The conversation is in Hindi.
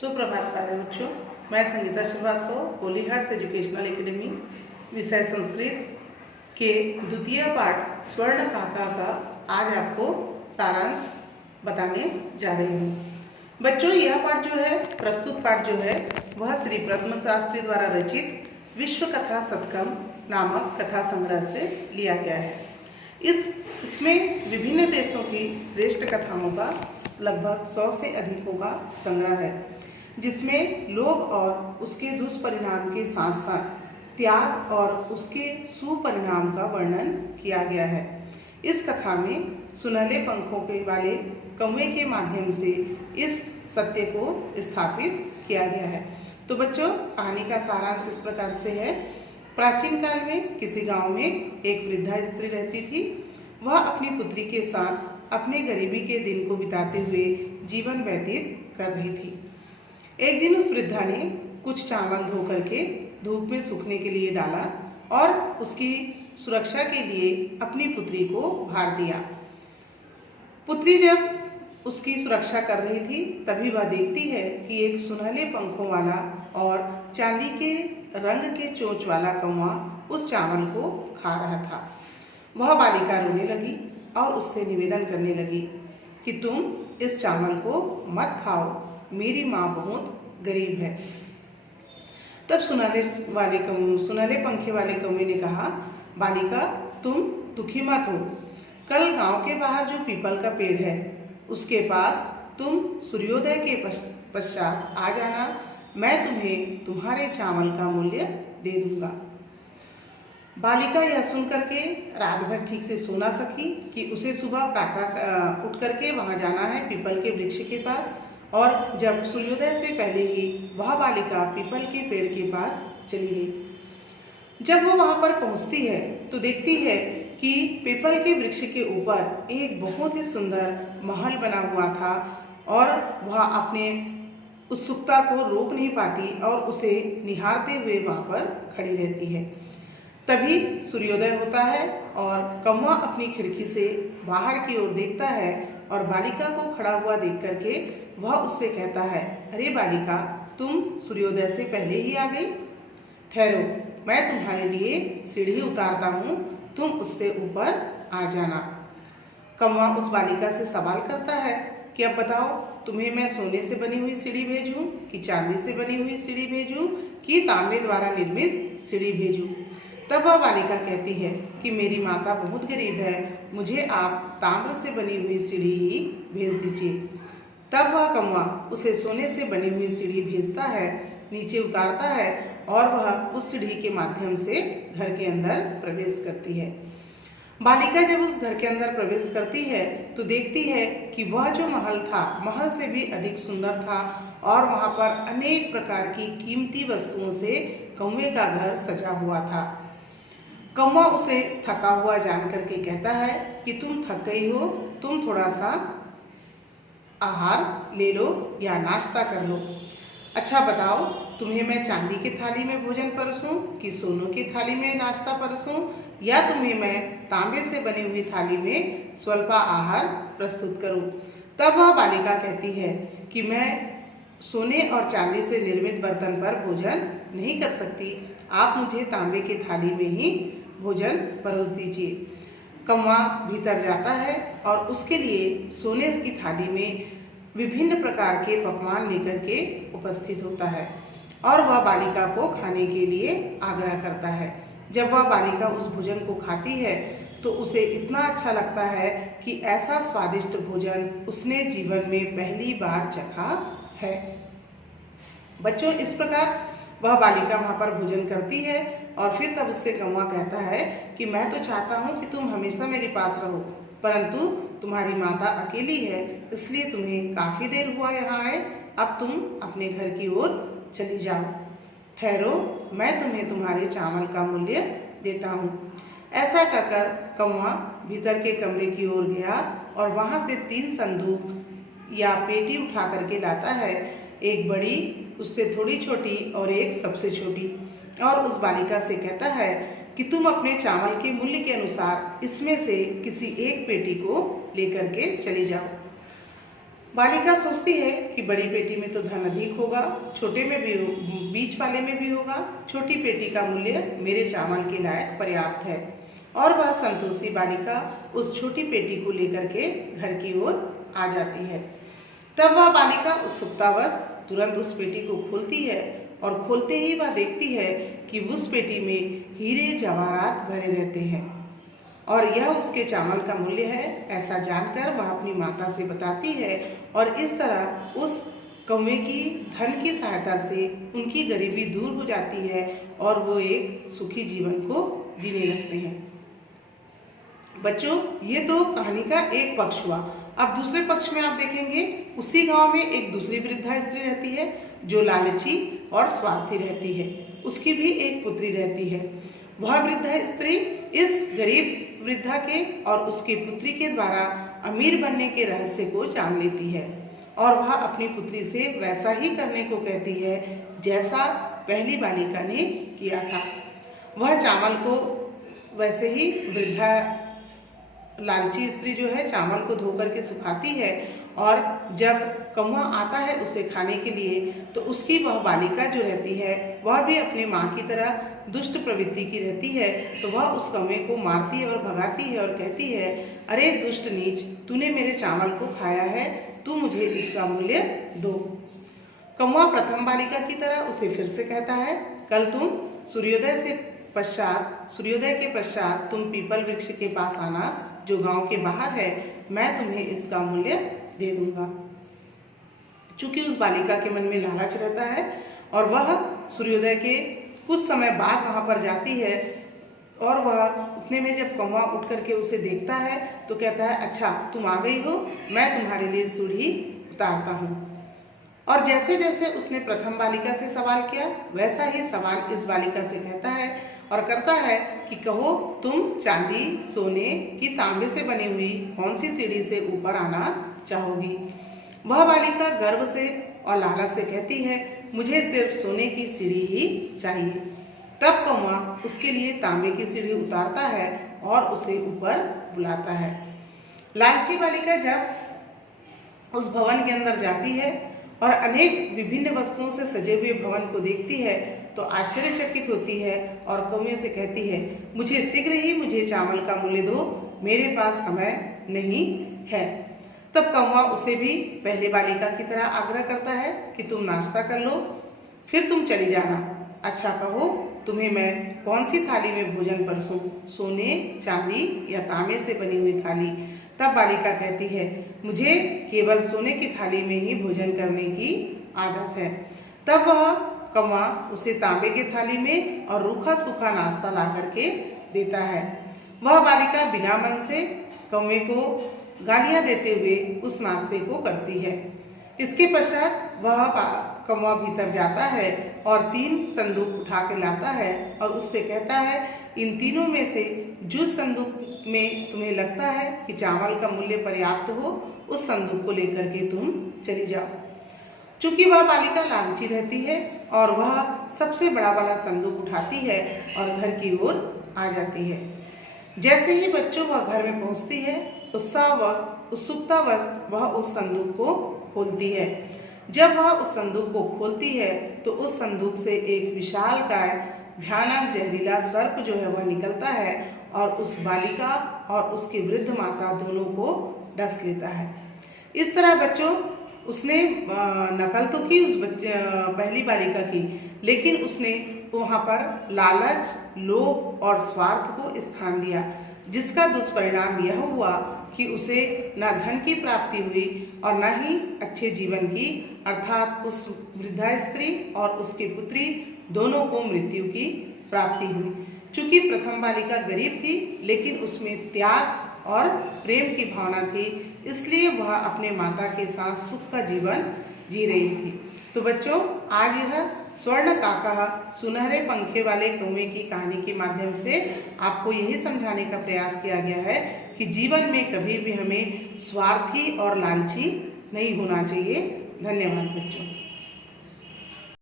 सुप्रभात प्यारे बच्चों, मैं Sangeeta Srivastava Holy Hearts Educational Academy विषय संस्कृत के द्वितीय पाठ स्वर्ण काका का आज आपको सारांश बताने जा रही हूँ। बच्चों, यह पाठ जो है, प्रस्तुत पाठ जो है, वह श्री पद्म शास्त्री द्वारा रचित विश्व कथा शतकम नामक कथा संग्रह से लिया गया है। इसमें विभिन्न देशों की श्रेष्ठ कथाओं का लगभग 100 से अधिकों का संग्रह है, जिसमें लोभ और उसके दुष्परिणाम के साथ साथ त्याग और उसके सुपरिणाम का वर्णन किया गया है। इस कथा में सुनहले पंखों के वाले कौवे के माध्यम से इस सत्य को स्थापित किया गया है। तो बच्चों, कहानी का सारांश इस प्रकार से है। प्राचीन काल में किसी गांव में एक वृद्धा स्त्री रहती थी। वह अपनी पुत्री के साथ अपने गरीबी के दिन को बिताते हुए जीवन व्यतीत कर रही थी। एक दिन उस वृद्धा ने कुछ चावल धो करके धूप में सूखने के लिए डाला और उसकी सुरक्षा के लिए अपनी पुत्री को भार दिया। पुत्री जब उसकी सुरक्षा कर रही थी, तभी वह देखती है कि एक सुनहले पंखों वाला और चांदी के रंग के चोंच वाला कौवा उस चावल को खा रहा था। वह बालिका रोने लगी और उससे निवेदन करने लगी कि तुम इस चावल को मत खाओ, मेरी माँ बहुत गरीब है। तब सुनहले पंखे वाले कौवे ने कहा, बालिका, तुम दुखी मत हो। कल गांव के बाहर जो पीपल का पेड़ है, उसके पास तुम सूर्योदय के पश्चात आ जाना। मैं तुम्हें तुम्हारे चावल का मूल्य दे दूंगा। बालिका यह सुन करके रात भर ठीक से सो ना सकी कि उसे सुबह प्रातः उठ करके वहां जाना है पीपल के वृक्ष के पास। और जब सूर्योदय से पहले ही वह बालिका पीपल के पेड़ के पास चली गई। जब वो वहां पर पहुंचती है तो देखती है कि पीपल के वृक्ष के ऊपर एक बहुत ही सुंदर महल बना हुआ था और वह अपने उत्सुकता को रोक नहीं पाती और उसे निहारते हुए वहां पर खड़ी रहती है। तभी सूर्योदय होता है और कौवा अपनी खिड़की से बाहर की ओर देखता है और बालिका को खड़ा हुआ देख करके वह उससे कहता है, अरे बालिका, तुम सूर्योदय से पहले ही आ गई। ठहरो, मैं तुम्हारे लिए सीढ़ी उतारता हूँ, तुम उससे ऊपर आ जाना। कौवा उस बालिका से सवाल करता है कि अब बताओ, तुम्हें मैं सोने से बनी हुई सीढ़ी भेजूं कि चांदी से बनी हुई सीढ़ी भेजूं कि तांबे द्वारा निर्मित सीढ़ी भेजूं। तब वह बालिका कहती है कि मेरी माता बहुत गरीब है, मुझे आप ताम्र से बनी हुई सीढ़ी ही भेज दीजिए। तब वह कौवा उसे सोने से बनी हुई सीढ़ी भेजता है, नीचे उतारता है और वह उस सीढ़ी के माध्यम से घर के अंदर प्रवेश करती है। बालिका जब उस घर के अंदर प्रवेश करती है तो देखती है कि वह जो महल था, महल से भी अधिक सुंदर था और वहां पर अनेक प्रकार की कीमती वस्तुओं से कौवे का घर सजा हुआ था। कौवा उसे थका हुआ जान करके कहता है कि तुम थक गई हो, तुम थोड़ा सा आहार ले लो या नाश्ता कर लो। अच्छा बताओ, तुम्हें मैं चांदी की थाली में भोजन परसूं कि सोने की थाली में नाश्ता परसूं, या तुम्हें मैं तांबे से बनी हुई थाली में स्वल्पा आहार प्रस्तुत करूं। तब वह बालिका कहती है कि मैं सोने और चांदी से निर्मित बर्तन पर भोजन नहीं कर सकती, आप मुझे तांबे की थाली में ही भोजन परोस दीजिए। कौवा भीतर जाता है और उसके लिए सोने की थाली में विभिन्न प्रकार के पकवान लेकर के उपस्थित होता है और वह बालिका को खाने के लिए आग्रह करता है। जब वह बालिका उस भोजन को खाती है तो उसे इतना अच्छा लगता है कि ऐसा स्वादिष्ट भोजन उसने जीवन में पहली बार चखा है। बच्चों, इस प्रकार वह बालिका वहां पर भोजन करती है और फिर तब उससे कौवा कहता है कि मैं तो चाहता हूँ कि तुम हमेशा मेरे पास रहो, परंतु तुम्हारी माता अकेली है, इसलिए तुम्हें काफी देर हुआ यहाँ आए, अब तुम अपने घर की ओर चली जाओ। ठहरो, मैं तुम्हें तुम्हारे चावल का मूल्य देता हूँ। ऐसा कहकर कौवा भीतर के कमरे की ओर गया और वहां से 3 संदूक या पेटी उठा करके लाता है, एक बड़ी, उससे थोड़ी छोटी और एक सबसे छोटी, और उस बालिका से कहता है कि तुम अपने चावल के मूल्य के अनुसार इसमें से किसी एक पेटी को लेकर के चली जाओ। बालिका सोचती है कि बड़ी पेटी में तो धन अधिक होगा, छोटे में भी बीच वाले में भी होगा, छोटी पेटी का मूल्य मेरे चावल के लायक पर्याप्त है। और वह संतोषी बालिका उस छोटी पेटी को लेकर के घर की ओर आ जाती है। तब वह बालिका उत्सुकतावश तुरंत उस पेटी को खोलती है और खोलते ही वह देखती है कि उस पेटी में हीरे जवाहरात भरे रहते हैं और यह उसके चावल का मूल्य है। ऐसा जानकर वह अपनी माता से बताती है और इस तरह उस कौवे की धन की सहायता से उनकी गरीबी दूर हो जाती है और वो एक सुखी जीवन को जीने लगते हैं। बच्चों, ये तो कहानी का एक पक्ष हुआ। अब दूसरे पक्ष में आप देखेंगे, उसी गांव में एक दूसरी वृद्धा स्त्री रहती है जो लालची और स्वार्थी रहती है। उसकी भी एक पुत्री रहती है। वह वृद्धा स्त्री इस गरीब वृद्धा के और उसकी पुत्री के द्वारा अमीर बनने के रहस्य को जान लेती है और वह अपनी पुत्री से वैसा ही करने को कहती है जैसा पहली बालिका ने किया था। वह चावल को वैसे ही वृद्धा लालची स्त्री जो है चावल को धो करके सुखाती है और जब कौवा आता है उसे खाने के लिए तो उसकी वह बालिका जो रहती है वह भी अपनी माँ की तरह दुष्ट प्रवृत्ति की रहती है। तो वह उस कौवे को मारती है और भगाती है और कहती है, अरे दुष्ट नीच, तूने मेरे चावल को खाया है, तू मुझे इसका मूल्य दो। कौवा प्रथम बालिका की तरह उसे फिर से कहता है, कल तुम सूर्योदय के पश्चात तुम पीपल वृक्ष के पास आना जो गांव के बाहर है, मैं तुम्हें इसका मूल्य दे दूंगा। चूंकि उस बालिका के मन में लालच रहता है और वह सूर्योदय के कुछ समय बाद वहां पर जाती है और वह उतने में जब कौवा उठ करके उसे देखता है तो कहता है, अच्छा तुम आ गई हो, मैं तुम्हारे लिए सीढ़ी उतारता हूँ। और जैसे जैसे उसने प्रथम बालिका से सवाल किया वैसा ही सवाल इस बालिका से कहता है और करता है कि कहो तुम चांदी, सोने की तांबे से बनी हुई कौन सी सीढ़ी से ऊपर आना चाहोगी। वह बालिका गर्व से और लालच से कहती है, मुझे सिर्फ सोने की सीढ़ी ही चाहिए। तब कौवा उसके लिए तांबे की सीढ़ी उतारता है और उसे ऊपर बुलाता है। लालची बालिका जब उस भवन के अंदर जाती है और अनेक विभिन्न वस्तुओं से सजे हुए भवन को देखती है तो आश्चर्यचकित होती है और कौवे से कहती है, मुझे शीघ्र ही मुझे चावल का मूल्य दो, मेरे पास समय नहीं है। तब कौवा उसे भी पहले बालिका की तरह आग्रह करता है कि तुम नाश्ता कर लो, फिर तुम चली जाना। अच्छा कहो तुम्हें मैं कौन सी थाली में भोजन परसूं, सोने, चांदी या तांबे से बनी हुई थाली। तब बालिका कहती है, मुझे केवल सोने की थाली में ही भोजन करने की आदत है। तब वह कौवा उसे तांबे की थाली में और रूखा सूखा नाश्ता ला करके देता है। वह बालिका बिना मन से कौवे को गालियां देते हुए उस नाश्ते को करती है। इसके पश्चात वह कौवा भीतर जाता है और 3 संदूक उठा के लाता है और उससे कहता है, इन तीनों में से जिस संदूक में तुम्हें लगता है कि चावल का मूल्य पर्याप्त हो उस संदूक को लेकर के तुम चली जाओ। चूंकि वह बालिका लालची रहती है और वह सबसे बड़ा वाला संदूक उठाती है और घर की ओर आ जाती है। जैसे ही बच्चों वह घर में पहुंचती है उत्सुकतावश वह उस संदूक को खोलती है। जब वह उस संदूक को खोलती है तो उस संदूक से एक विशालकाय भयानक जहरीला सर्प जो है वह निकलता है और उस बालिका और उसकी वृद्ध माता दोनों को डस लेता है। इस तरह बच्चों उसने नकल तो की उस पहली बालिका की, लेकिन उसने वहाँ पर लालच, लोभ और स्वार्थ को स्थान दिया, जिसका दुष्परिणाम यह हुआ कि उसे न धन की प्राप्ति हुई और न ही अच्छे जीवन की, अर्थात उस वृद्धा स्त्री और उसकी पुत्री दोनों को मृत्यु की प्राप्ति हुई। चूंकि प्रथम बालिका गरीब थी लेकिन उसमें त्याग और प्रेम की भावना थी, इसलिए वह अपने माता के साथ सुख का जीवन जी रही थी। तो बच्चों आज यह स्वर्ण काका सुनहरे पंखे वाले कौवे की कहानी के माध्यम से आपको यही समझाने का प्रयास किया गया है कि जीवन में कभी भी हमें स्वार्थी और लालची नहीं होना चाहिए। धन्यवाद बच्चों।